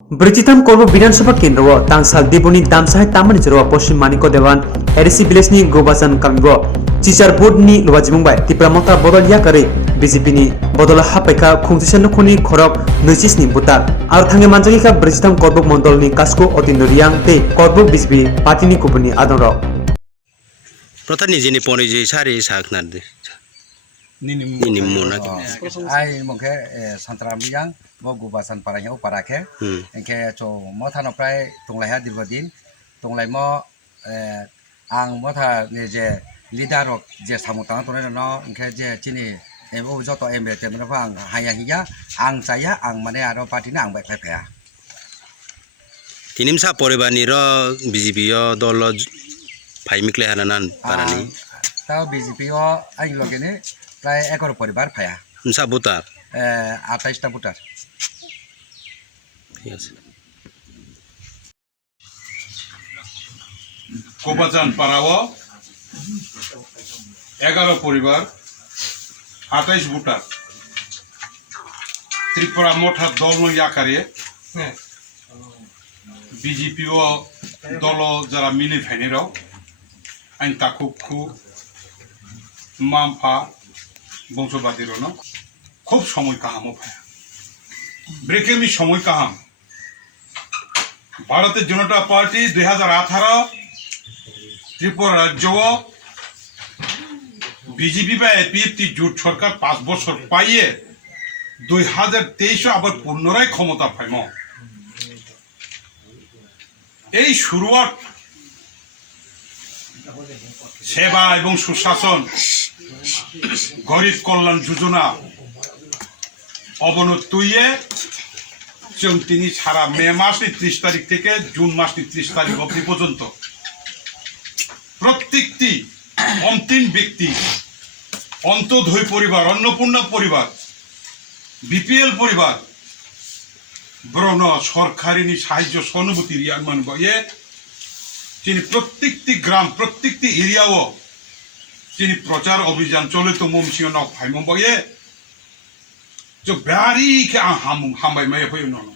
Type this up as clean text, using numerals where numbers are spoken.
ब्रैजिथाम कर्ब विधानसभा केन्द्र तांसाल देबनी दामसाहाय तामानि जरो पश्चिम मानिको देवान एरिसी विलेजनि गोबाजान कामिबो चिचार बोर्डनि लुवाजिमुंबाय तिप्रामता बदलिया करे बीजेपीनि बदल हापायखा खुंजिसन नखनि खरक नैजिस्नि बुटार आरो थांगे मानजागिखा ब्रैजिथाम कर्ब मण्डलनि कास्को अतिनरियां ते कर्ब बीजेपी पार्टीनि गुबुननि आदर प्रथानि जिनि पने जे सारि साखनादे निनि Mona ai mongke santram yang bo gubasan parahnya parake engke cho mo thano prai tonglai ha dirbodin tonglai mo ang mo tha ne je leader rok je samutang tonai no engke je chini ebo joto embe temna phang haya hiya ang chaya ang mane aro party na ang bai phai phaya tinimsa poribani ro BJP yo dol फाइमिकले हानानान पारानि ता BJP o ai logene প্রায় 11 পরিবার ফায়া উনসা বুটার 28টা বুটার ঠিক আছে কোবাজান পাড়াও 11 পরিবার 28 বুটার ত্রিপুরা মোঠা দল আকারে BJP ও দল যারা মিলি ফাইনেরাও আইন তাকুকু মামফা বংশবাদীর খুব সময় কাহামও ভাইয়া ব্রেকেমি সময় কাহাম ভারতের জনতা পার্টি 2018 ত্রিপুরা রাজ্য বিজেপি বা এপিএফটি জোট সরকার 5 বছর পাইয়ে 2023 আবার পুনরায় ক্ষমতা পাইম এই শুরুয়াত সেবা এবং সুশাসন গরিব কল্যাণ যোজনা অবনতইয়ে তিনি সারা মে মাসের 30 তারিখ থেকে জুন মাসের 30 তারিখ অবধি পর্যন্ত প্রত্যেকটি অন্তিম ব্যক্তি অন্তর্ধয় পরিবার অন্নপূর্ণা পরিবার বিপিএল পরিবার ব্রণ সরকারি সাহায্য সহানুভূতি রিয়ামান বয়ে তিনি প্রত্যেকটি গ্রাম প্রত্যেকটি এরিয়াও তিনি প্রচার অভিযান চলে তো মমসিও নক ভাই মম্বয়ে যে ব্যারি কে হামবাই মাই হই নন